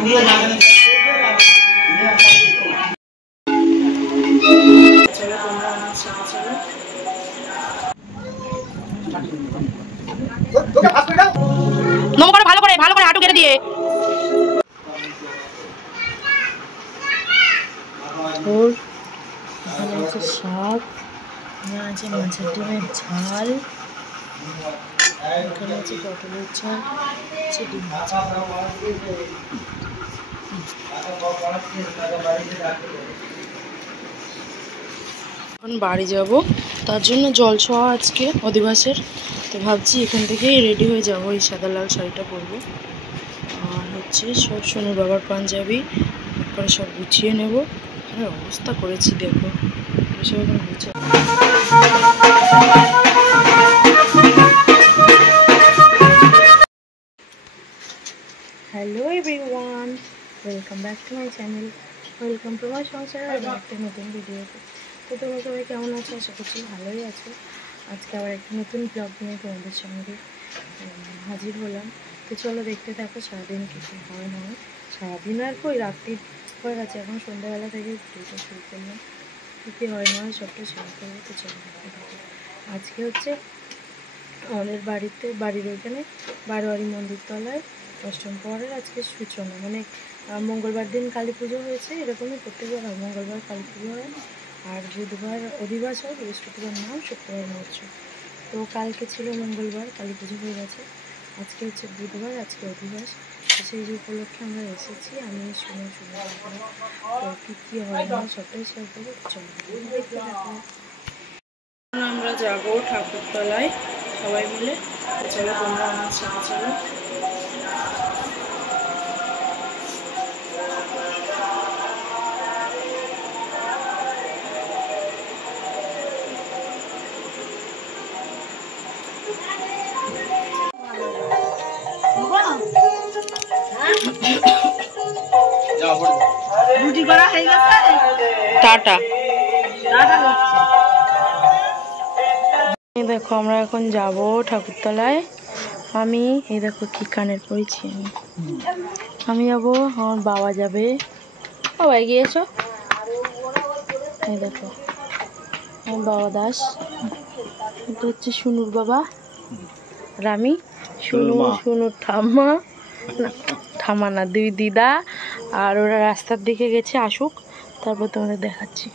নম করো ভালো করে হাঁটু কেটে দিয়ে। এখানে আছে শাক, এখানে আছে মাছের ডিমের ঝাল, এখানে আছে পটলের ঝাল, আছে ডিম। এখন বাড়ি যাব, তার জন্য জল ছোঁয়া আজকে অধিবাসের, তো ভাবছি এখান থেকেই রেডি হয়ে যাব। এই সাদা লাল শাড়িটা পরবো, আর হচ্ছে সব সোনুর বাবার পাঞ্জাবি করে সব গুছিয়ে নেব। এখানে অবস্থা করেছি দেখো, এসব এখন গুছিয়ে। Hello everyone, welcome back to my channel, welcome to my সংসার আর একটা নতুন ভিডিওতে। তো তোমরা সবাই কেমন আছো? আশা করছি ভালোই আছো। আজকে আবার একটা নতুন ব্লগ নিয়ে তোমাদের সঙ্গে হাজির হলাম। তো চলো দেখতে থাকো সারাদিন কিছু হয় না হয়। সারাদিন আর কই, রাত্রি হয়ে গেছে, এখন সন্ধ্যাবেলা থেকে ভিডিওটা শুরু করলাম। কী হয় না হয় সবটা শেয়ার করবো। তো চলো দেখতে থাকো। আজকে হচ্ছে আমাদের বাড়ির ওইখানে বারোয়ারি মন্দির তলায় অষ্টম প্রহরের আজকে সূচনা, মানে মঙ্গলবার দিন কালী পুজো হয়েছে, এরকমই প্রত্যেকবার হয়। মঙ্গলবার কালী পুজো হয়, আর বুধবার অধিবাস হয়, বৃহস্পতিবার নাম, শুক্রবার মহোৎসব। তো কালকে ছিল মঙ্গলবার, কালী পুজো হয়ে গেছে, আজকে হচ্ছে বুধবার, আজকে অধিবাস। সেই উপলক্ষে আমরা এসেছি, আমি শুনে তো কী হয় না সবটাই শেয়ার করবো। চলো দেখতে থাকো। আমরা যাবো ঠাকুরতলায় সবাই মিলে, চলো তোমরা আমার সাথে চলো। টাটা। দেখো আমরা এখন যাব ঠাকুরতলায়। আমি এই দেখো কি কানের পরেছি, আমি যাবো, আমার বাবা যাবে। বাবা এগিয়ে এসো। এই দেখো আমার বাবা দাস, এটা হচ্ছে সুনুর বাবা, আর আমি সুনুর ঠাম্মা না, দুই দিদা। আর ওরা রাস্তার দিকে গেছে, আসুক তারপর তোমাদের দেখাচ্ছি।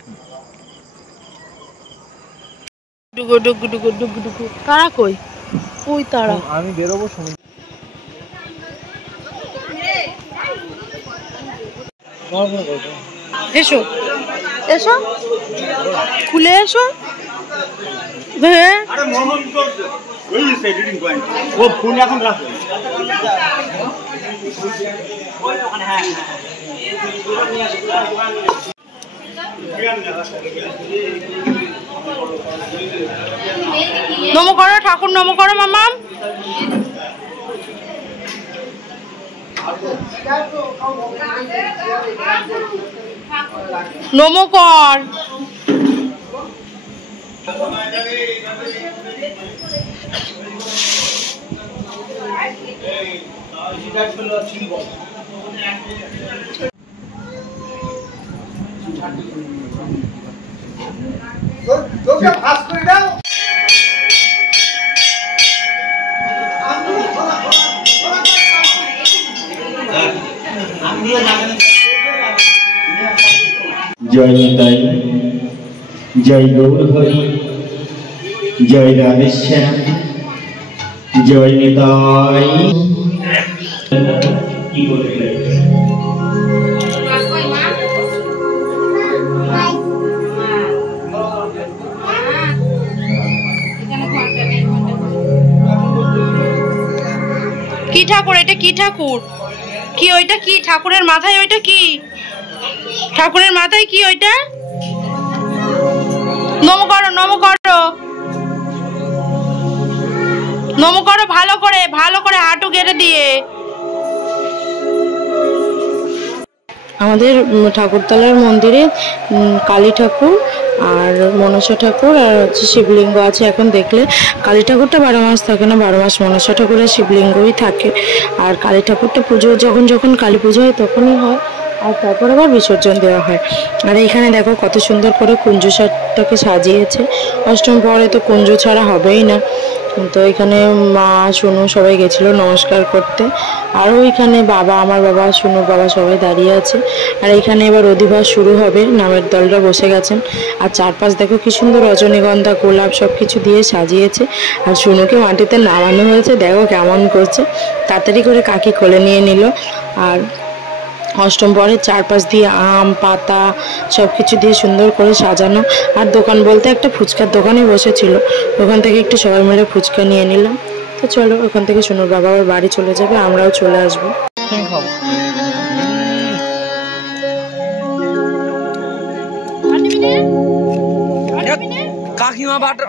ডুগু ডুগু ডুগু ডুগু ডুগু, তারা কই? ওই তারা। আমি বেরোবো। এসো এসো, খুলে এসো। হ্যাঁ নমো করো ঠাকুর, নমো করো মামা। নমো কর। জয় নিতাই, জয় গৌর হরি, জয় রাধেশ্যাম, জয় নিতাই। কি ঠাকুর এটা? কি ঠাকুর? কি ওইটা? কি ঠাকুরের মাথায় ওইটা? কি ঠাকুরের মাথায় কি ওইটা? নমো করো, নমো করো, নমো করো ভালো করে হাঁটু কেটে দিয়ে। আমাদের ঠাকুরতলার মন্দিরে কালী ঠাকুর আর মনসা ঠাকুর আর হচ্ছে শিবলিঙ্গ আছে। এখন দেখলে কালী ঠাকুরটা 12 মাস থাকে না, 12 মাস মনসা ঠাকুরের শিবলিঙ্গই থাকে। আর কালী ঠাকুরটা পুজো যখন কালী পুজো হয় তখনই হয়, আর তারপর আবার বিসর্জন দেওয়া হয়। আর এইখানে দেখো কত সুন্দর করে কুঞ্জটাকে সাজিয়েছে। অষ্টমী পরে তো কুঞ্জ ছাড়া হবেই না। তো এখানে মা সোনু সবাই গেছিলো নমস্কার করতে। আর ওইখানে আমার বাবা সোনুর বাবা সবাই দাঁড়িয়ে আছে। আর এখানে এবার অধিবাস শুরু হবে, নামের দলরা বসে গেছেন। আর চারপাশ দেখো কি সুন্দর রজনীগন্ধা গোলাপ সব কিছু দিয়ে সাজিয়েছে। আর সোনুকে মাটিতে নামানো হয়েছে, দেখো কেমন করছে। তাড়াতাড়ি করে কাকি কোলে নিয়ে নিল। আর অষ্টম পরে চারপাশ দিয়ে আম পাতা সব কিছু দিয়ে সুন্দর করে সাজানো। আর দোকান বলতে একটা ফুচকার দোকানে বসেছিল, ওখান থেকে একটু সবাই মিলে ফুচকা নিয়ে নিলাম। তো চলো, ওখান থেকে সোনুর বাবা আবার বাড়ি চলে যাবে, আমরাও চলে আসবো। কাকিমা বাটা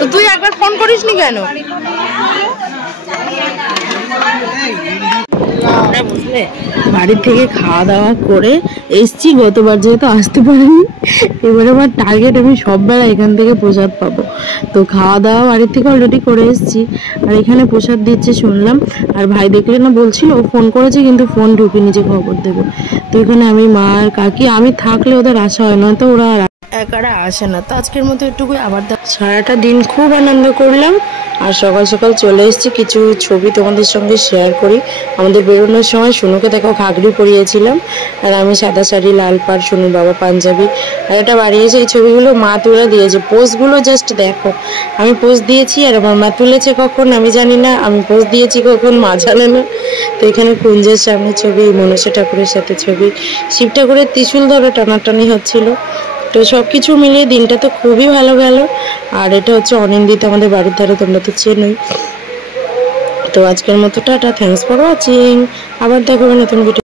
তো তুই একবার ফোন করিসনি কেন? আমরা বুঝলে বাড়ির থেকে খাওয়া দাওয়া করে এসছি। গতবার যেহেতু আসতে পারিনি, এবারে আমার টার্গেট আমি সব বেলা এখান থেকে প্রসাদ পাবো। তো খাওয়া দাওয়া বাড়ির থেকে অলরেডি করে এসছি। আর এখানে প্রসাদ দিচ্ছে শুনলাম। আর ভাই দেখলে না বলছিল ও ফোন করেছে কিন্তু ফোন ঢুকিনি যে খবর দেবো। তো এখানে আমি মা আর কাকি, আমি থাকলে ওদের আসা হয় না, তো ওরা একারা আসে না। তো আজকের মতো একটুকু আবার সারাটা দিন খুব আনন্দ করলাম। আর সকাল সকাল চলে এসেছি, কিছু ছবি তোমাদের সঙ্গে শেয়ার করি। আমাদের বেরোনোর সময় সোনুকে দেখো ঘাগরি পরিয়েছিলাম, আর আমি সাদা শাড়ি লাল পাড়, সোনুর বাবা পাঞ্জাবি। আর এটা বাড়িয়েছে, এই ছবিগুলো মা তুলে দিয়েছে। পোস্টগুলো জাস্ট দেখো, আমি পোস্ট দিয়েছি আর আমার মা তুলেছে কখন আমি জানি না, আমি পোস্ট দিয়েছি কখন মা জানে না। তো এখানে কুঞ্জের সামনে ছবি, মনসা ঠাকুরের সাথে ছবি, শিব ঠাকুরের ত্রিশূল ধরে টানাটানি হচ্ছিল। তো সব কিছু মিলিয়ে দিনটা তো খুবই ভালো গেল। আর এটা হচ্ছে অনিন্দিত, আমাদের বাড়ির ধারে, তোমরা তো চেনোই। তো আজকের মতো টাটা, থ্যাঙ্কস ফর ওয়াচিং। আবার দেখো নতুন ভিডিও।